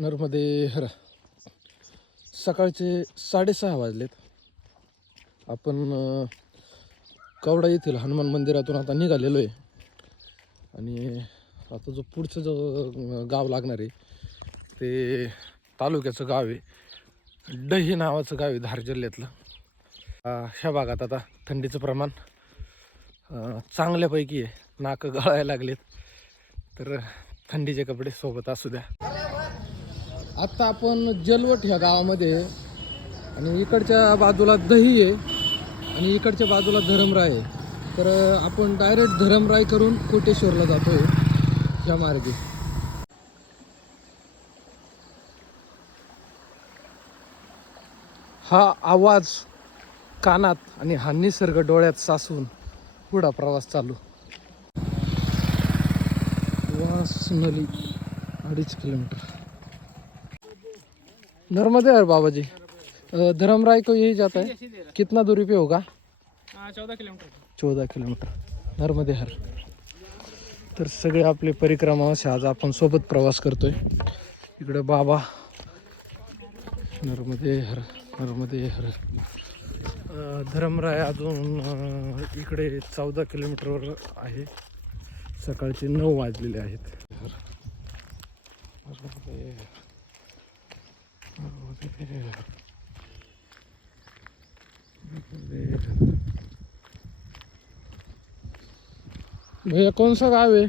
नरमध्ये हर सकाळचे 6:30 वाजलेत. आपण कवडा येथील हनुमान मंदिरातून आता निघालेलो आहे आणि आता जो पुढचं जो गाव लागणार आहे ते तालुक्याचं गाव आहे, डही नावाचं गाव आहे धार जिल्ह्यातलं. ह्या भागात आता थंडीचं प्रमाण चांगल्यापैकी आहे. नाकं गळायला लागलेत, तर थंडीचे कपडे सोबत असू द्या. आत्ता आपण जलवट ह्या गावामध्ये आहे आणि इकडच्या बाजूला दही आहे आणि इकडच्या बाजूला धरमराय आहे. तर आपण डायरेक्ट धरमराय करून कोटेश्वरला जातो ह्या मार्गे. हा आवाज कानात आणि हा निसर्ग डोळ्यात साचवून पुढा प्रवास चालू. वासनली 2.5 किलोमीटर. नर्मदे हर बाबा जी, धरमराय को यही जाता है, कितना दूरी पे होगा? 14 किलोमीटर. 14 किलोमीटर नर्मदे हर. तर सगळे आपले परिक्रमा आज आपण सोबत प्रवास करतोय. इकडे बाबा नर्मदे हर नर्मदे हर. धरमराय अजून इकडे 14 किलोमीटरवर आहे. सकाळचे 9 वाजलेले आहेत. भैया कौन सा गाव है?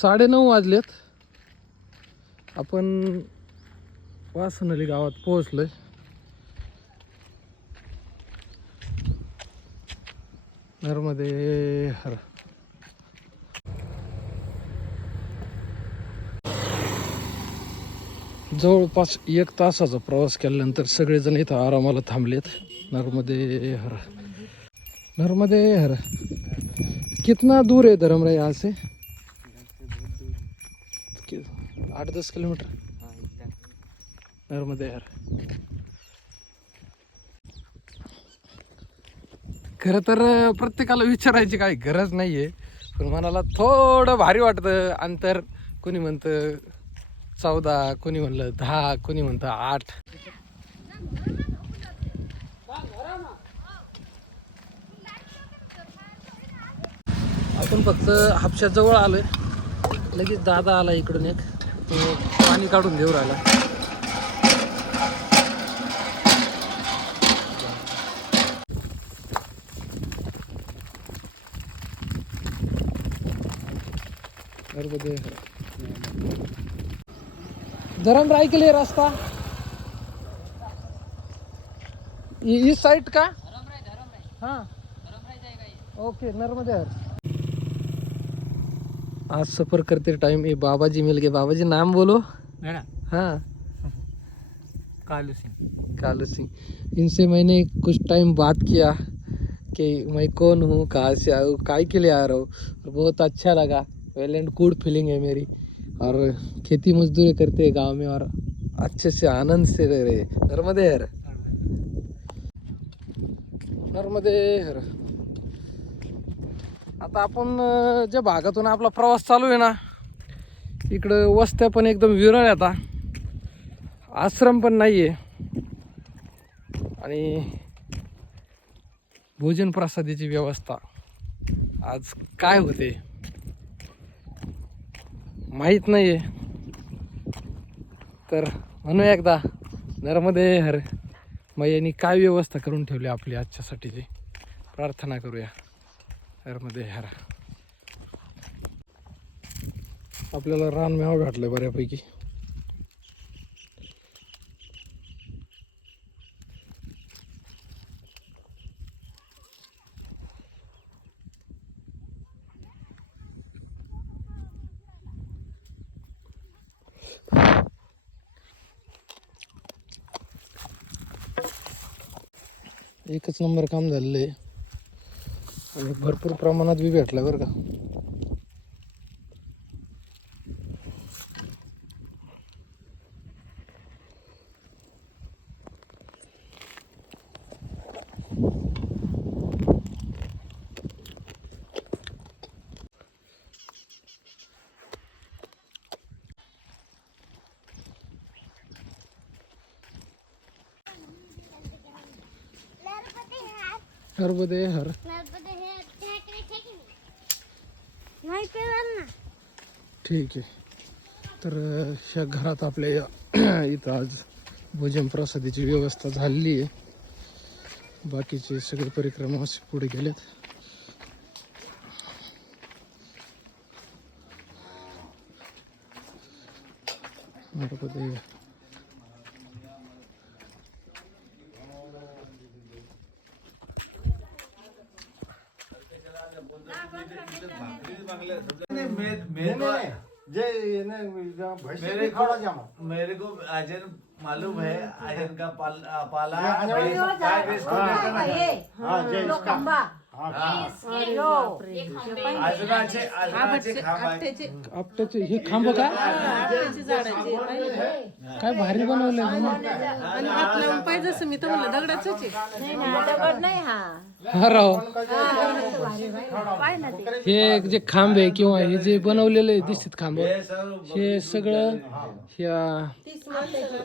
साडे 9 वाजलेत. आपण वासनली गावात पोहोचलोय. नर्मदे हर. जवळपास 1 तासाचा प्रवास केल्यानंतर सगळेजण इथं आरामाला थांबलेत. नर्मदे हर नर्मदे हर. कितना दूर है धरमराय यहाँ से? 8-10 किलोमीटर. नर्मदे हर. खरं तर प्रत्येकाला विचारायची काही गरज नाहीये, पण मनाला थोडं भारी वाटतं. अंतर कोणी म्हणतं 14, कोणी म्हणलं 10, कोणी म्हणतं 8. आपण फक्त हापशा जवळ आलोय. लगेच दादा आला इकडून, एक तो पाणी काढून देऊ राहिला. धरमराय के लिए रास्ता इस साइड का? हाँ ओके. नर्मदे हर. आज सफ़र करते टाइम ये बाबा जी मिल गए. बाबा जी नाम बोलो. हाँ कालू सिंह. कालू सिंह. इनसे मैंने कुछ टाइम बात किया कि मैं कौन हूँ, कहाँ से आया हूँ, काय के लिए आ रहा हूँ. बहुत अच्छा लगा. वेल एंड गुड फीलिंग है मेरी. और खेती मजदूरी करते हैं गांव में और अच्छे से आनंद से रह रहे. नर्मदे हर नर्मदे हर. आता आपण ज्या भागातून आपला प्रवास चालू आहे ना, इकडं वस्त्या पण एकदम विरळ आहे. आता आश्रम पण नाही आहे आणि भोजन प्रसादीची व्यवस्था आज काय होते माहीत नाही आहे. तर म्हणू एकदा नर्मदे हर. मैयानी काय व्यवस्था करून ठेवली आपली आजच्यासाठी ते प्रार्थना करूया. नर्मदे हर. आपल्याला रानमेवा भेटलाय बऱ्यापैकी. एकच नंबर काम झालेलं आहे आणि भरपूर प्रमाणात बी भेटला बरं का. नर्मदे हर. ठीक आहे. तर ह्या घरात आपल्या इथं आज भोजन प्रसादीची व्यवस्था झालेली आहे. बाकीचे सगळे परिक्रमा असे पुढे गेलेत. नर्मदे. मेरे को अजय मालूम है अजय का पाला आजनाचे खांब आहे. आपट्याचे हे खांब काय काय भारी बनवलंय ना. आणि हात लावून पाहिजे जसं मी तर म्हणलं दगडाच हा राव. हे जे खांब आहे किंवा हे जे बनवलेले दिसतात खांब हे सगळं ह्या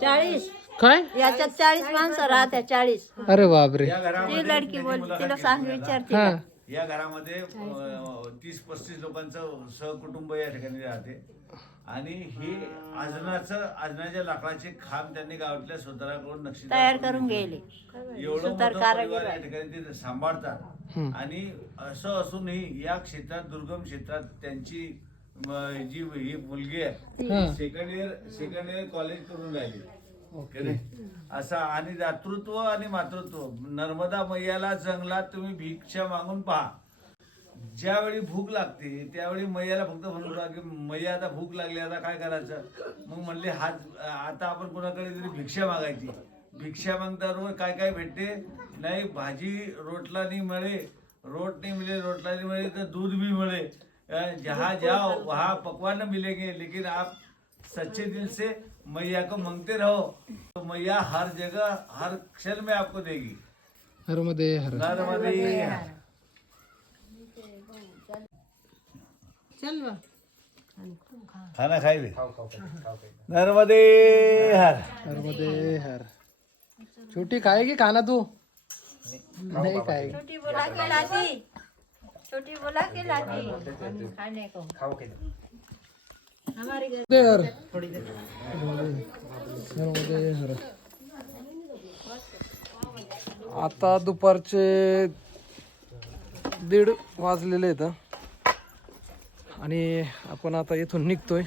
40 काय याच्यात 40 माणसं राहत्या 40. अरे बापरे. ती लडकी बोलते तिला सांग विचारते हा या घरामध्ये 30-35 लोकांचं सहकुटुंब या ठिकाणी राहते. आणि हे आजनाच्या लाकडाचे खांब त्यांनी गावातल्या स्वतःकडून नक्षी तयार करून गेले. एवढं मोठं परिवार या ठिकाणी ते सांभाळतात. आणि असं असूनही या क्षेत्रात दुर्गम क्षेत्रात त्यांची जी ही मुलगी आहे सेकंड इयर कॉलेज करून राहिली. असा आणि दातृत्व आणि मातृत्व. नर्मदा मैयाला जंगलात तुम्ही भिक्षा मागून पहा. ज्यावेळी भूक लागते त्यावेळी मैयाला फक्त म्हणून की मैया आता भूक लागली आता काय करायचं. मग म्हणले आता आपण कोणाकडे तरी भिक्षा मागायची. भिक्षा मागता रोज काय काय भेटते नाही. भाजी रोटला नहीं मिळे, रोट नहीं मिले, रोटला नहीं मिले तो दूध भी मिले. जहाँ जाओ वहाँ पकवान मिलेंगे. लेकिन आप सच्चे दिल से मैया को मांगते रहो तो मैया हर जगह हर क्षण में आपको देगी. नर्मदे हर. नर्मदे चल बा खाना खाइए. नर्मदे हर. नर्मदे हर. छोटी खाएगी खाना तू नहीं खाएगी. छोटी बोला के लाती, छोटी बोला के लाती खाने को. हमारे घर नर्मदे हर. नर्मदे हर. आता दुपारचे 1:30 वाजलेले आहेत आणि आपण आता इथून निघतोय.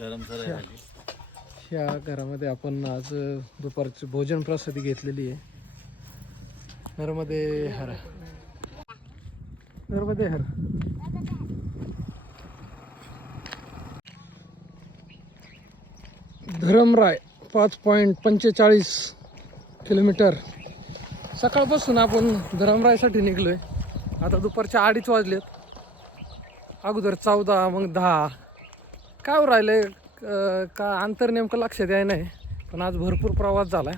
गरम सर ह्या घरामध्ये आपण आज दुपारची भोजन प्रसादी घेतलेली आहे. नर्मदे हर. नर्मदे हर. धरमराय 5.45 किलोमीटर. सकाळपासून आपण धरमरायसाठी निघलोय. आता दुपारच्या 2:30 वाजलेत. अगोदर 14 मग 10 काय राहिले का अंतर नेमकं लक्षात याय नाही. पण आज भरपूर प्रवास झाला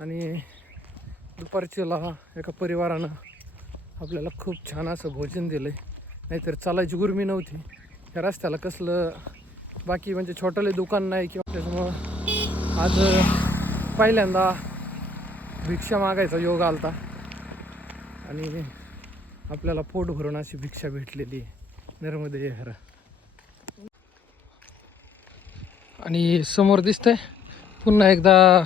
आणि दुपारच्याला एका परिवारानं आपल्याला खूप छान असं भोजन दिलं आहे. नाहीतर चालायची गुरमी नव्हती. या रस्त्याला कसलं बाकी म्हणजे छोटले दुकान नाही किंवा त्याच्यामुळं आज पहिल्यांदा भिक्षा मागायचा योग आलता आणि आपल्याला पोट भरून अशी भिक्षा भेटलेली आहे. नर्मदे हर. आणि समोर दिसतंय पुन्हा एकदा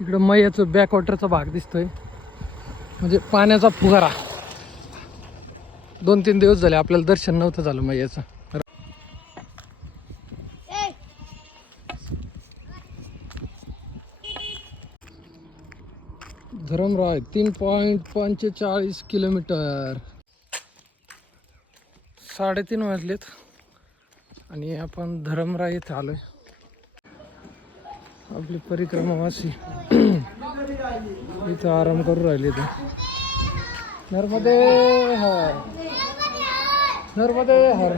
इकडं मैयाचं बॅकवॉटरचा भाग दिसतोय म्हणजे पाण्याचा फुगारा. 2-3 दिवस झाले आपल्याला दर्शन नव्हतं झालं मैयाचं. धरमराय 3.45 किलोमीटर. 3:30 वाजलेत आणि आपण धरमराय इथे आलोय. आपली परिक्रमावासी इथं आराम करू राहिले. ते नर्मदे हर. नर्मदे हर.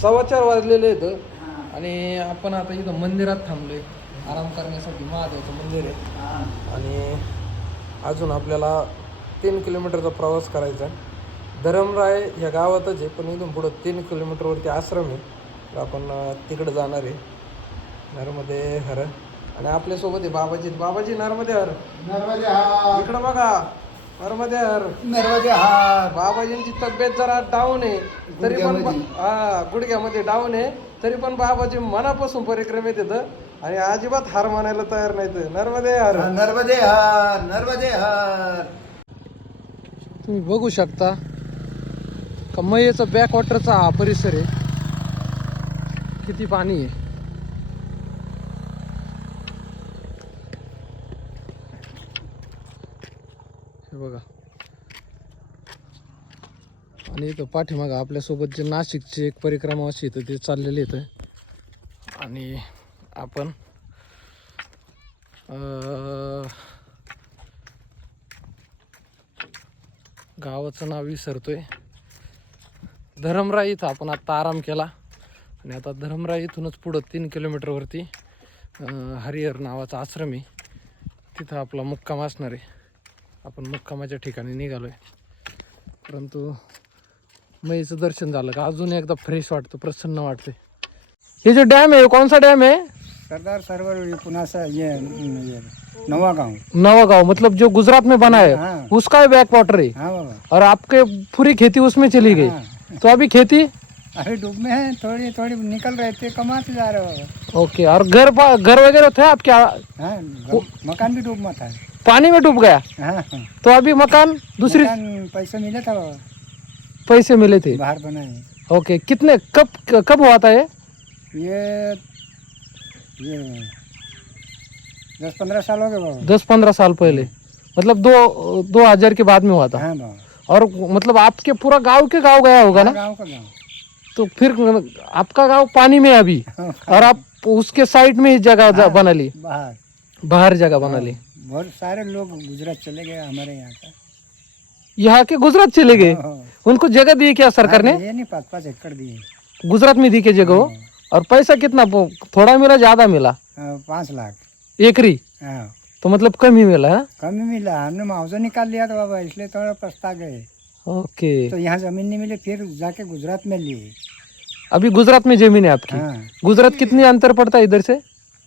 4:15 वाजलेले आहेत आणि आपण आता इथं मंदिरात थांबलोय आराम करण्यासाठी. महादेवाचं मंदिर आहे आणि अजून आपल्याला 3 किलोमीटरचा प्रवास करायचा आहे. धरमराय ह्या गावातच आहे पण इथून पुढं 3 किलोमीटरवरती आश्रम आहे. तर आपण तिकडं जाणार आहे. नर्मदे हर. आणि आपल्यासोबत आहे बाबाजी. बाबाजी नर्मदे हर. इकडं बघा, नर्मदे हर. बाबाजींची तब्येत जरा डाऊन आहे तरी पण गुडघ्यामध्ये डाऊन आहे तरी पण बाबाजी मनापासून परिक्रमेत येतं आणि अजिबात हार मानायला तयार नाहीत. नर्मदे हर. नर्मदे हर. तुम्ही बघू शकता कमयेचा बॅकवॉटरचा हा परिसर आहे. किती पाणी आहे. हे बघा. आणि इथं पाठीमागं आपल्यासोबत जे नाशिकचे एक परिक्रमावासी येतं ते चाललेले येतं आणि आपण गावाचं नाव विसरतोय. धरमराई इथं आपण आत्ता आराम केला आणि आता धरमराई इथूनच पुढं 3 किलोमीटरवरती हरिहर नावाचा आश्रम आहे. तिथं आपला मुक्काम असणार आहे. आपण मुक्कामाच्या ठिकाणी निघालो आहे. परंतु मैचं दर्शन झालं का अजून एकदा फ्रेश वाटतं, प्रसन्न वाटते. ये जो डैम है कौन सा डैम है? सरदार सरोवर पुनासा ये नवा गाँव. नवा गाँव मतलब जो गुजरात में बना है. हाँ. उसका बैक वाटर है. हाँ बाबा. और आपके पूरी खेती उसमें चली गई. तो अभी खेती अभी डूब में है, थोड़ी थोड़ी निकल रहे थे, कमाते जा रहे हो. ओके. और घर वगैरह थे आपके? हाँ, मकान भी डूब में था. पानी में डूब गया. हाँ, तो अभी मकान दूसरी पैसे मिले था बाबा, पैसे मिले थे. बाहर बनाए. ओके. कितने कब हुआ था ये 10-15 साल हो गए बाबा. 10-15 साल पहले. मतलब 2000 के बाद में हुआ था. हाँ बाबा. और मतलब आपके पूरा गांव के गांव गया होगा ना? गाँव का गाँव. तो फिर आपका गांव पानी में है अभी और आप उसके साइड में ही जगह बना ली, बाहर जगह बना ली. बहुत सारे लोग गुजरात चले गए हमारे यहाँ का. यहाँ के गुजरात चले गए. उनको जगह दी क्या सरकार ने? ये नहीं 5-5 एकड़ दिए गुजरात में दी के जगह हो. और पैसा कितना, थोड़ा मिला ज्यादा मिला? 5 लाख एकरी. हाँ. तो मतलब कम ही मिला है. कम ही मिला. हमने मुआवजा निकाल लिया था बाबा, इसलिए थोड़ा पछता गए. ओके. तो यहाँ जमीन नहीं मिली, फिर जाके गुजरात में लिए. अभी गुजरात में जमीन है आपकी. हाँ. गुजरात कितनी अंतर पड़ता है इधर से?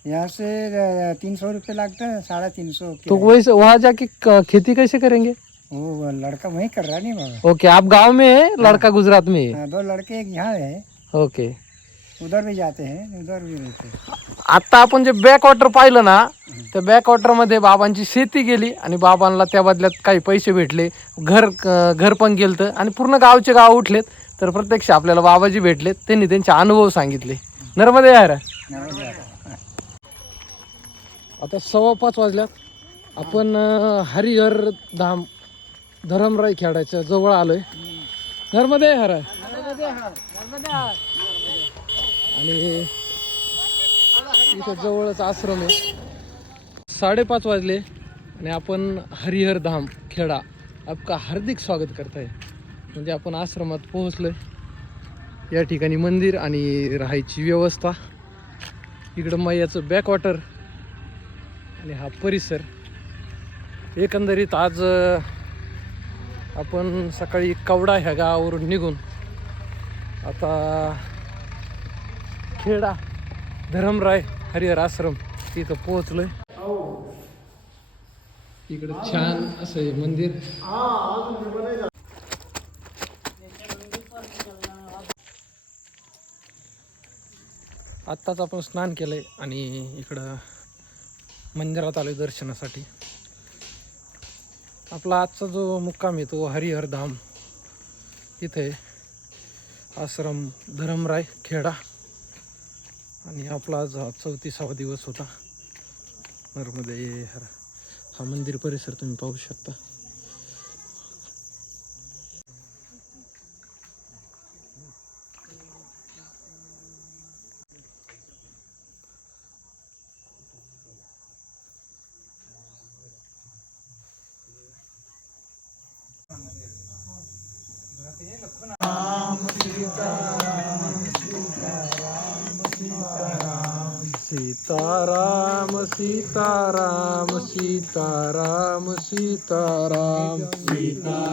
यहाँ से 300 रुपये लगता है, 350. तो वैसे वहाँ जाके खेती कैसे करेंगे? वो लड़का वहीं कर रहा नहीं बाबा. ओके. आप गांव में है, लड़का गुजरात में है. हाँ, 2 लड़के एक यहाँ है, ओके. उधर भी जाते हैं, उधर भी रहते हैं. आता आपण जे बॅकवॉटर पाहिलं ना, त्या बॅकवॉटर मध्ये बाबांची शेती गेली आणि बाबांना त्या बदल्यात काही पैसे भेटले. घर पण गेलतं आणि पूर्ण गावचे गाव उठलेत. तर प्रत्यक्ष आपल्याला बाबाजी भेटलेत. त्यांनी त्यांचे अनुभव सांगितले. नर्मदे यार. आता 5:15 वाजल्यात. आपण हरिहर धाम धरमराई खेड्याच्या जवळ आलोय. नर्मदे हर. आणि इथं जवळच आश्रम आहे. 5:30 वाजले आणि आपण हरिहर धाम खेडा आपका हार्दिक स्वागत करताय. म्हणजे आपण आश्रमात पोहोचलोय. या ठिकाणी मंदिर आणि राहायची व्यवस्था. इकडं मैयाचं बॅकवॉटर आणि हा परिसर. एकंदरीत आज आपण सकाळी कवडा ह्या गावावरून निघून आता खेडा धरमराय हरिहर आश्रम तिथं पोहोचलोय. इकडं छान असं आहे मंदिर. आत्ताच आपण स्नान केलंय आणि इकडं मंदिरात आलोय दर्शनासाठी. आपला आजचा जो मुक्काम आहे तो हरिहर धाम इथे आश्रम धरमराय खेडा. आणि आपला आज 34वा दिवस होता. नर्मदे हर. हा मंदिर परिसर तुम्ही पाहू शकता. सीताराम सीताराम सीताराम सीताराम सीताराम